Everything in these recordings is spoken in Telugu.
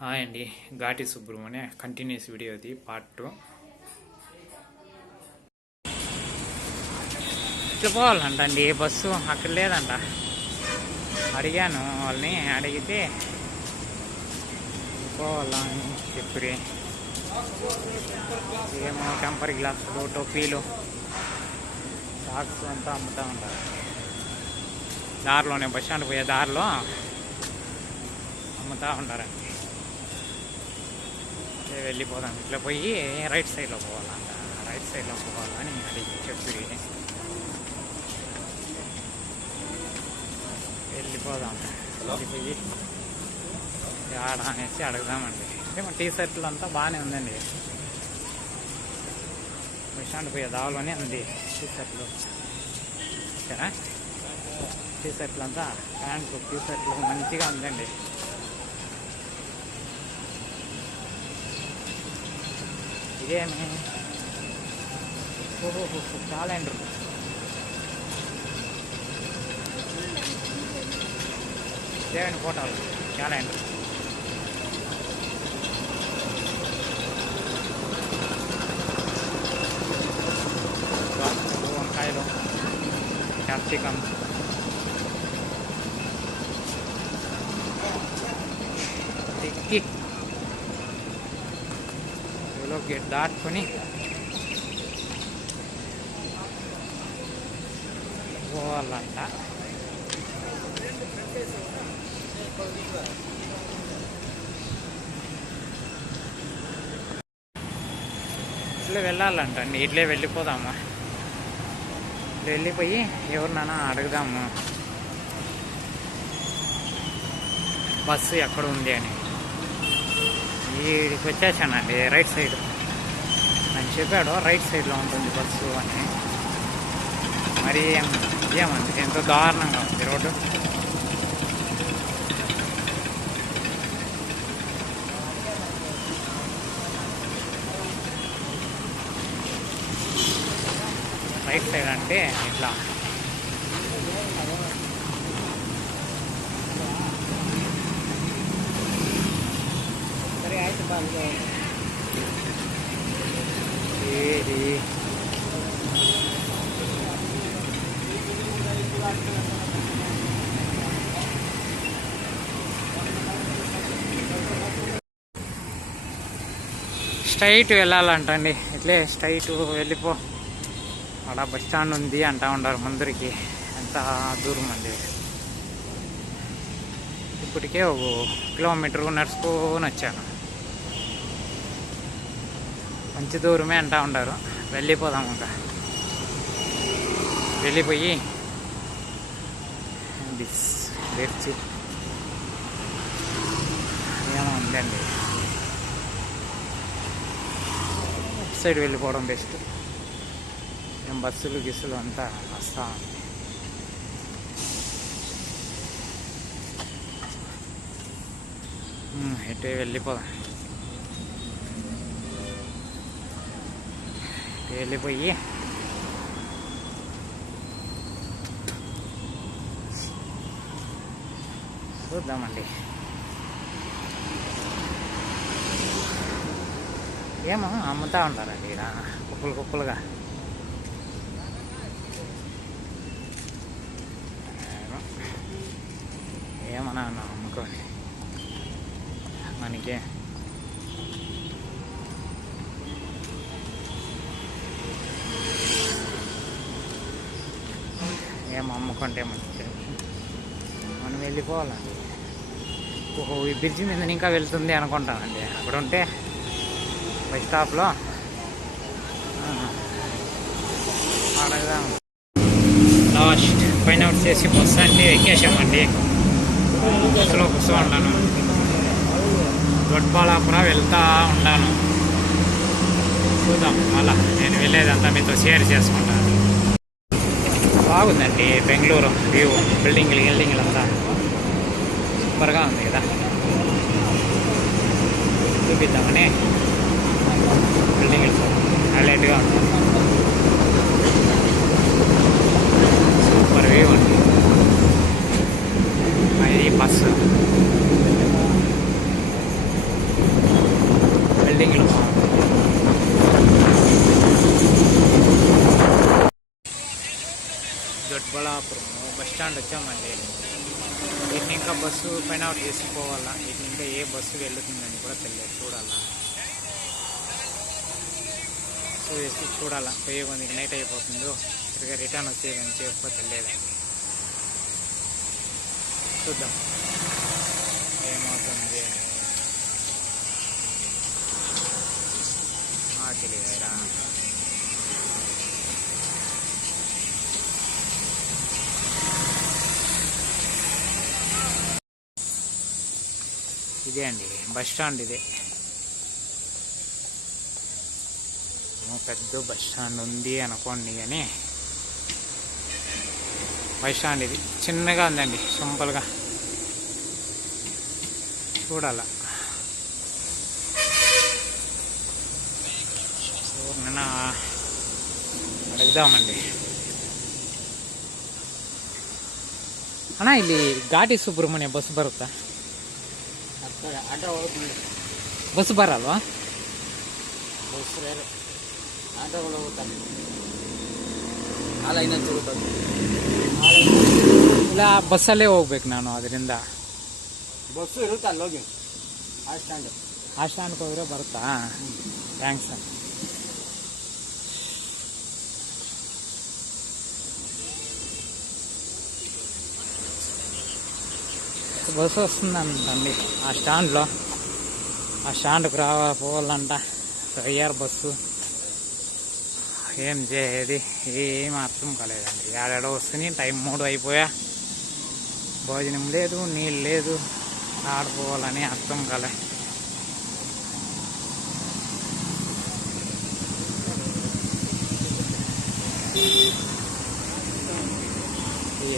హాయ్ అండి, ఘాటి సుబ్రహ్మణ్య కంటిన్యూస్ వీడియో ఇది పార్ట్ 2. ఇట్లా పోవాలంట అండి బస్సు, అక్కడ లేదంట. అడిగాను వాళ్ళని, అడిగితే పోవాలని చెప్పి ఏమో టెంపర్ గ్లాసులు, టోపీలు, సాక్స్ అంతా అమ్ముతూ ఉంటారు దారిలోనే, బస్ స్టాండ్ పోయే దారిలో అమ్ముతూ ఉంటారండి. వెళ్ళిపోదాం, ఇట్లా పోయి రైట్ సైడ్లో పోవాలంట. రైట్ సైడ్లో పోవాలని అడిగి చెప్పి వెళ్ళిపోదాం. వెళ్ళిపోయి ఆడ అనేసి అడుగుదామండి. ఏమో టీ షర్ట్లు అంతా బాగానే ఉందండి. బస్ స్టాండ్ పోయే దావలోనే ఉంది టీ షర్ట్లు. ఓకేనా, టీ షర్ట్లు అంతా ప్యాంట్లు, టీ షర్ట్లు మంచిగా ఉందండి. ఇదేమి క్యాలెండర్, దేవుని ఫోటోలు, క్యాలెండర్. వంకాయలు, క్యాప్సికమ్, టిక్కి గేట్ దాటుకొని పోవాలంట. ఇట్లా వెళ్ళాలంట అండి. ఇట్లే వెళ్ళిపోదాము. వెళ్ళిపోయి ఎవరినైనా అడుగుదాము బస్సు ఎక్కడ ఉంది అని. వీడికి వచ్చేసానండి రైట్ సైడ్ అని చెప్పాడు. రైట్ సైడ్లో ఉంటుంది బస్సు అని. మరి ఏమండి ఎంతో దారుణంగా ఉంది రోడ్డు. రైట్ సైడ్ అంటే ఇట్లా ఏది స్ట్రైట్ వెళ్ళాలంటండి. ఇట్లే స్ట్రైట్ వెళ్ళిపో, అక్కడ బస్ స్టాండ్ ఉంది అంటూ ఉంటారు ముందరికి. ఎంత దూరం అండి, ఇప్పటికే 1 కిలోమీటర్ నడుచుకొని వచ్చాను. మంచి దూరమే అంటూ ఉంటారు. వెళ్ళిపోదాం. ఇంకా వెళ్ళిపోయి తెచ్చి ఏమో ఉందండి, సైడ్ వెళ్ళిపోవడం బెస్ట్. ఏం బస్సులు గిస్సులు అంతా వస్తా ఉంది. ఇటు వెళ్ళిపోదాం. వెళ్ళిపోయి చూద్దామండి. ఏమో అమ్ముతూ ఉంటారండి ఇక్కడ కుప్పలు కుప్పలుగా. ఏమన్నా అమ్ముకోండి మనకి. ఏం అమ్ముకుంటే మనం వెళ్ళిపోవాలండి. ఓహో, ఈ బ్రిడ్జి మీద ఇంకా వెళ్తుంది అనుకుంటానండి. అక్కడ ఉంటే బస్ స్టాప్లో అడగదాం. లాస్ట్ పైన వచ్చేసి బస్సు అంటే ఎక్కేసామండి. బస్సులో కూర్చో ఉన్నాను. దొడ్బాలాపుర వెళ్తూ ఉంటాను. చూద్దాం, మళ్ళా నేను వెళ్ళేదంతా మీతో షేర్ చేసుకుంటాను. బాగుందండి బెంగళూరు వ్యూ. బిల్డింగ్లు అంతా సూపర్గా ఉంది కదా. చూపిద్దామని బిల్డింగ్లు హైలైట్గా ఉంటుంది. సూపర్ వ్యూ అండి. ఇది బస్సు. స్టార్టింగ్లో. దొడ్బళాపురం బస్ స్టాండ్ వచ్చామండి. వీటిని ఇంకా బస్సు పైన తీసుకుపోవాలా, వీటిని ఇంకా ఏ బస్సు వెళ్తుందని కూడా తెలియదు. చూడాలా, సో వేసి చూడాలా. పోయే కొందికి నైట్ అయిపోతుందో తిరిగి రిటర్న్ వచ్చేదని చెప్పో తెలియదండి. చూద్దాం ఏమవుతుంది. తెలియదురా. ఇదే అండి బస్ స్టాండ్. ఇదే పెద్ద బస్ స్టాండ్ ఉంది అనుకోండి, కానీ బస్ స్టాండ్ ఇది చిన్నగా ఉందండి, సింపుల్గా. చూడాల. నిన్న అడుగుదామండి. అಣ್ಣ ಇಲ್ಲಿ ಘಾಟಿ ಸುಬ್ರಹ್ಮಣ್ಯ ಬಸ್ ಬರುತ್ತಾ? ಬಸ್ ಬರಲ್ವಾ? ಆಟೋಗಳು ಹೋಗ್ತಾರೆ. ಇಲ್ಲ ಬಸ್ಸಲ್ಲೇ ಹೋಗ್ಬೇಕು ನಾನು. ಅದರಿಂದ ಬಸ್ಸು ಇರುತ್ತೆ ಅಲ್ಲಿ ಹೋಗಿ. ಆ ಸ್ಟ್ಯಾಂಡ್ಗೆ ಹೋದ್ರೆ ಬರುತ್ತಾ? ಥ್ಯಾಂಕ್ಸ್ ಅಣ್ಣ. బస్సు వస్తుందంటండి ఆ స్టాండ్లో. ఆ స్టాండ్కి పోవాలంట అయ్యారు బస్సు. ఏం చేయేది ఏం అర్థం కాలేదండి. ఏడాడో వస్తుంది, టైం 3 అయిపోయా, భోజనం లేదు, నీళ్ళు లేదు, ఆడుకోవాలని అర్థం కాలే.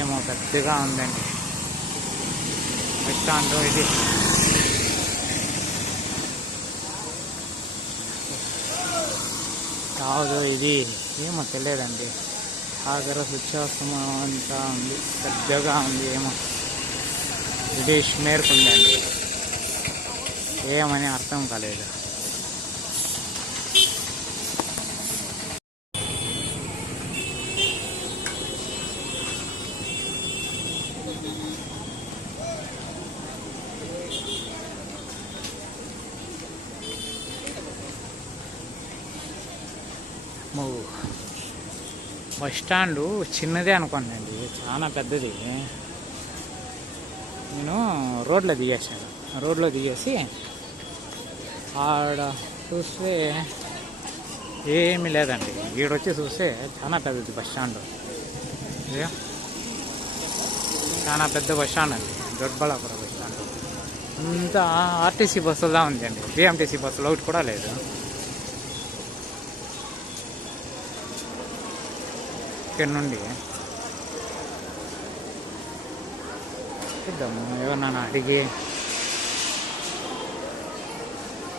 ఏమో పెద్దగా ఉందండి బస్ స్టాండ్ ఇది. కాదు ఇది ఏమో తెలియదండి. ఆగర స్విచ్చాసము అంతా ఉంది, పెద్దగా ఉంది. ఏమో విదేశ్ మేర్కుందండి, ఏమని అర్థం కాలేదు. బస్ స్టాండ్ చిన్నదే అనుకోండి, చాలా పెద్దది. నేను రోడ్లో దిగేసాను. రోడ్లో దిగేసి ఆడ చూస్తే ఏమీ లేదండి. ఈడొచ్చి చూస్తే చాలా పెద్దది బస్ స్టాండ్. చాలా పెద్ద బస్ స్టాండ్ అండి, దొడ్బళాపురం బస్ స్టాండ్. అంతా ఆర్టీసీ బస్సులా ఉందండి, బిఎంటీసీ బస్సులో ఒకటి కూడా లేదు. ఇక్కడ నుండి చూద్దాము, ఏమన్నా అడిగి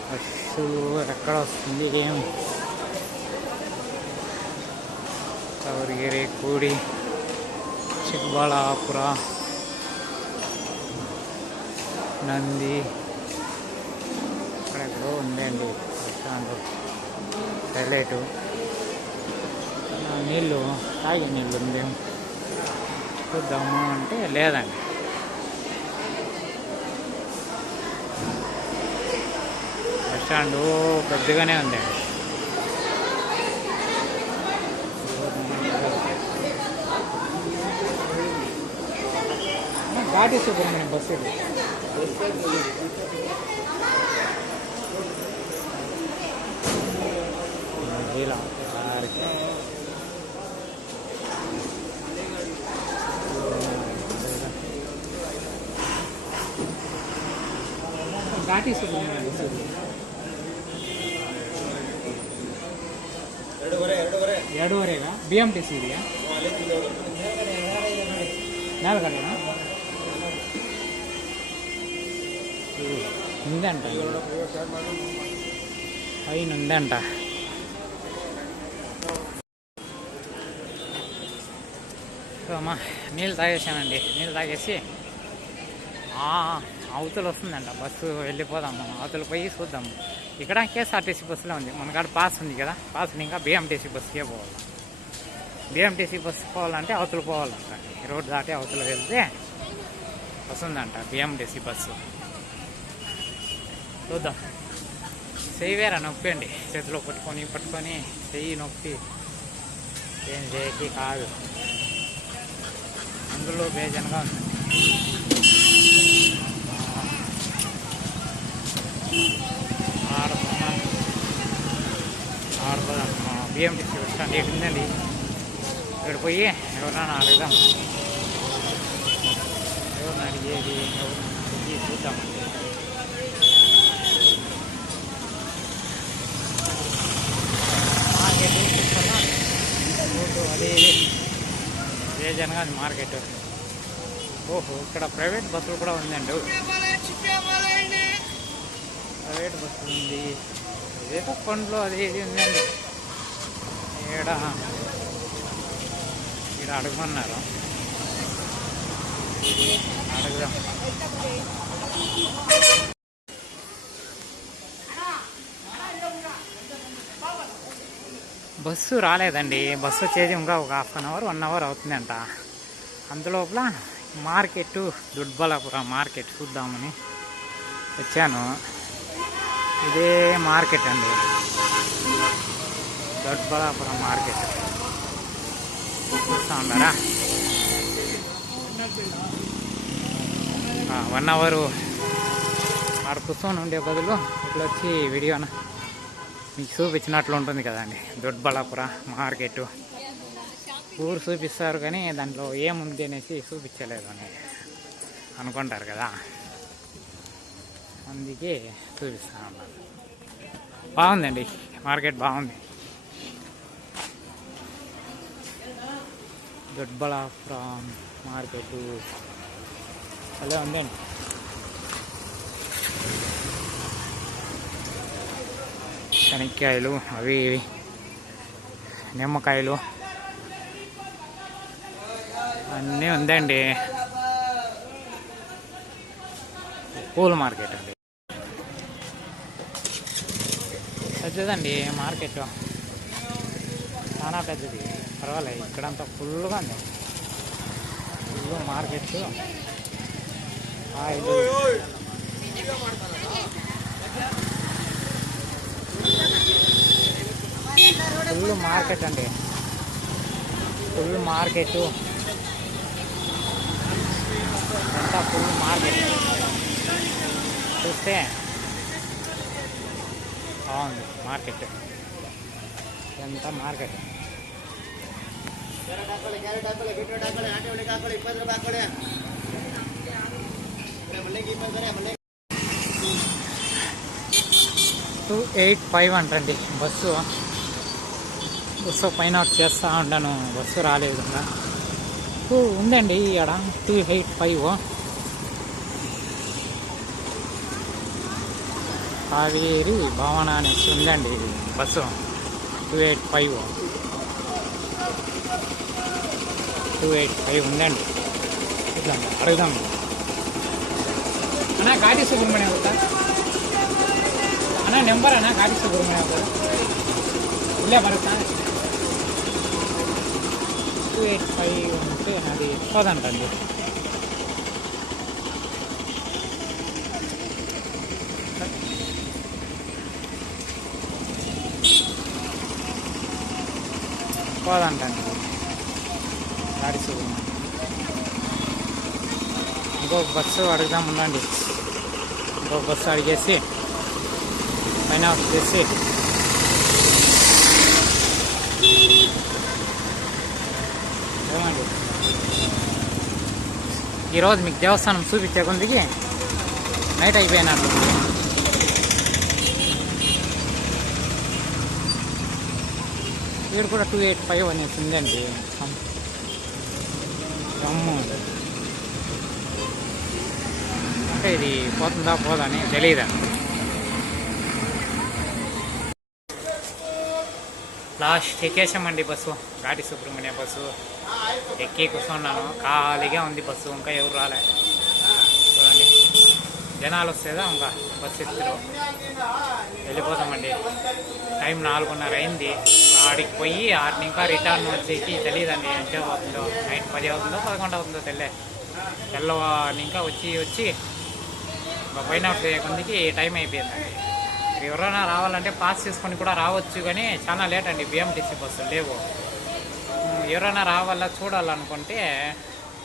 బస్సు ఎక్కడ వస్తుంది, ఏం కవరిగిరి, కూడి, చిక్బళాపుర, నంది, ఇక్కడెక్కడో ఉందండి బస్ స్టాండ్. హైలైటు నీళ్ళు, తాగే నీళ్ళు ఉంది, చూద్దాము అంటే లేదండి. బస్ స్టాండు పెద్దగానే ఉందండి. ఘాటి సుబ్రహ్మణ్యం బస్సు ఇది. ఇలా ಘಾಟಿ ಸುಬ್ರಹ್ಮಣ್ಯ ಬಸ್ ಇದು. 2:30గా ಬಿಎಂಟಿಸಿ ಇದೆಯಾ? ಮೇಲ್ಗಡೆನಾ ఉందంట, పైన ఉందంట. అమ్మా నీళ్ళు తాగేసానండి. నీళ్ళు తాగేసి అవతల వస్తుందంట బస్సు, వెళ్ళిపోదాము అవతల పోయి చూద్దాము. ఇక్కడ కేఎస్ఆర్టీసీ బస్సులో ఉంది, మనకాడ పాస్ ఉంది కదా, పాస్ ఇంకా బిఎంటీసీ బస్సుకే పోవాలి. బిఎంటీసీ బస్సు పోవాలంటే అవతల పోవాలంట, ఈ రోడ్డు దాటి అవతల వెళ్తే వస్తుందంట బిఎంటీసీ బస్సు. చూద్దాం. చెయ్యి వేరా నొక్కండి, చేతిలో పట్టుకొని చెయ్యి నొక్కి ఏం చేయకి కాదు, అందులో బేజన్గా ఉంది. బిఎంటీసీ బస్ స్టాండ్ ఇక్కడ ఉందండి, ఇక్కడ పోయి ఎవరైనా అడుగుదాం, ఎవరిని అడిగేది ఎవరిని చూద్దామండి. మార్కెట్ అది బేజన్గా అది మార్కెట్. ఓహో, ఇక్కడ ప్రైవేట్ బస్సులు కూడా ఉందండి, ప్రైవేట్ బస్సు ఉంది. ఇదేదో పండ్లు అది ఇది ఉందండి. ఈడ అడగమన్నారు, అడుగుదాం. బస్సు రాలేదండి, బస్సు వచ్చేది ఇంకా ఒక హాఫ్ అన్ అవర్ 1 అవర్ అవుతుందంట. అందులోపల మార్కెట్ దొడ్బలాపురం మార్కెట్ చూద్దామని వచ్చాను. ఇదే మార్కెట్ అండి, దొడ్బలాపురం మార్కెట్. చూస్తూ ఉన్నారా, 1 అవర్ ఆడ కూర్చొని ఉండే బదులు ఇట్లా వచ్చి వీడియోన మీకు చూపించినట్లు ఉంటుంది కదండి. దొడ్బలాపురం మార్కెట్ ఊరు చూపిస్తారు కానీ దాంట్లో ఏముంది అనేసి చూపించలేదు అని అనుకుంటారు కదా, అందుకే చూపిస్తా ఉన్నాను. బాగుందండి మార్కెట్, బాగుంది. దొడ్బలాపురం మార్కెట్ అలా ఉందండి. శనక్కాయలు అవి ఇవి, నిమ్మకాయలు అన్నీ ఉందండి. పూల మార్కెట్ అండి, పెద్దదండి మార్కెట్, చాలా పెద్దది, పర్వాలేదు. ఇక్కడంతా ఫుల్గా ఉంది, full market. Oil full market అండి, ఫుల్ మార్కెట్ అంతా ఫుల్ మార్కెట్. చూస్తే బాగుంది మార్కెట్, ఎంత మార్కెట్. $285 అంటండి బస్సు. బస్సు పైన చేస్తూ ఉంటాను, బస్సు రాలేదు కదా. ఉందండి ఇక్కడ 285. కావేరి భవన అనేసి ఉందండి బస్సు, 285 ఉందండి. ఇట్లా అడుగుదాం. అన్నా ఘాటి సుబ్రహ్మణ్యం అవుతా అన్నా, నెంబర్ అన్నా ఘాటి సుబ్రహ్మణ్యం అవుతా ఇల్లే బరుతా 285 ఉంటే అది పోదంటండి. పోదంటండి ఘాటి సుబ్రహ్మణ్యం. ఇంకొక బస్సు అడుగుదాం ఉండండి, ఇంకొక బస్సు అడిగేసి పైన చేసి ఏమండి. ఈరోజు మీకు దేవస్థానం చూపించే కొందికి నైట్ అయిపోయినట్లు. ఇక్కడ కూడా 285 అనేసి ఉందండి. అమ్ము అంటే ఇది పోతుందా పోదని తెలియదండి. Last ఎక్కేసామండి bus, Ghaati Subrahmanya bus ఎక్కి కూర్చున్నాను. ఖాళీగా ఉంది బస్సు, ఇంకా ఎవరు రాలే చూడండి. జనాలు వస్తేదా ఇంకా బస్సు ఎత్తులో వెళ్ళిపోతామండి. టైం 4:30 అయింది. ఆడికి పోయి ఆడిని ఇంకా రిటర్న్ వచ్చేకి తెలియదండి ఎంతసేపు అవుతుందో. నైట్ 10 అవుతుందో 11 అవుతుందో తెల్లవాడిని ఇంకా వచ్చి ఇంకా పైన కొందికి టైం అయిపోయిందండి. ఎవరైనా రావాలంటే పాస్ చేసుకొని కూడా రావచ్చు, కానీ చాలా లేట్ అండి. బిఎంటీసీ బస్సులు లేవు. ఎవరైనా రావాలా చూడాలనుకుంటే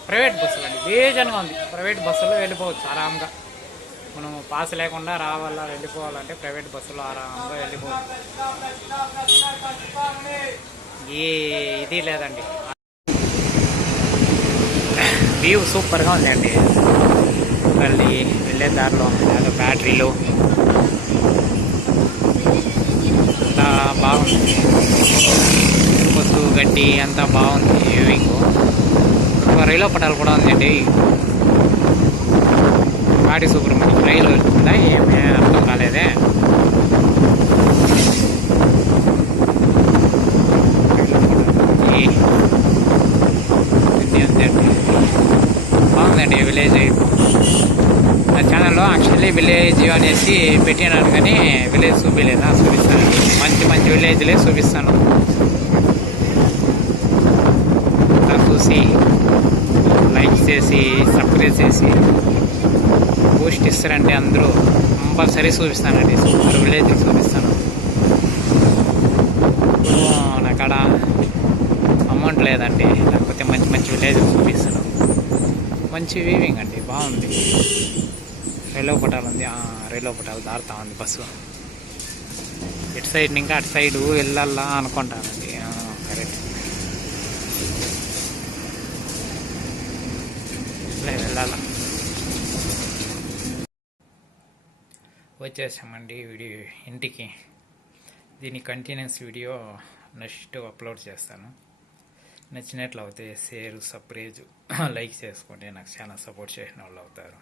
ప్రైవేట్ బస్సులు అండి. బేజన్గా ఉంది. ప్రైవేట్ బస్సులో వెళ్ళిపోవచ్చు ఆరాంగా. మనం పాస్ లేకుండా రావాలా వెళ్ళిపోవాలంటే ప్రైవేట్ బస్సులో ఆరాంగా వెళ్ళిపోవచ్చు. ఇది లేదండి. వ్యూ సూపర్గా ఉందండి. వెళ్ళే దారిలో ఏదో బ్యాటరీలు అంతా బాగుంది. బస్సు గడ్డి అంతా బాగుంది. వ్యూవింగ్ రైలు పట్టాలు కూడా ఉందండి. పాటి సుబ్రహ్మణ్యం రైలు వెళ్తుందా ఏమి అర్థం కాలేదే. అంతే బాగుందండి విలేజ్. నా ఛానల్లో యాక్చువల్లీ విలేజ్ అనేసి పెట్టినాను, కానీ విలేజ్ చూపించలేదా? చూపిస్తాను. మంచి విలేజ్లే చూపిస్తాను. చూసి లైక్ చేసి సబ్స్క్రైబ్ చేసి పోస్ట్ ఇస్తారంటే అందరూ కంపల్సరీ చూపిస్తానండి. సూపర్ విలేజ్ చూపిస్తాను. ఇప్పుడు నాకాడ అమౌంట్ లేదండి, లేకపోతే మంచి విలేజ్ చూపిస్తాను. మంచి వీవింగ్ అండి, బాగుంది. రైల్వే పట్టాలు ఉంది. రైల్వే పట్టాలు దాడుతూ ఉంది బస్సు. ఇటు సైడ్ ఇంకా అటు సైడ్ వెళ్ళాలా అనుకుంటానండి. కరెక్ట్ వెళ్ళాలా. వచ్చేసామండి వీడియో ఇంటికి. దీని కంటిన్యూస్ వీడియో నెక్స్ట్ అప్లోడ్ చేస్తాను. నచ్చినట్లు అయితే షేర్ సబ్స్క్రైబ్ లైక్ చేసుకోండి. నాకు చాలా సపోర్ట్ చేసిన వాళ్ళు అవుతారు.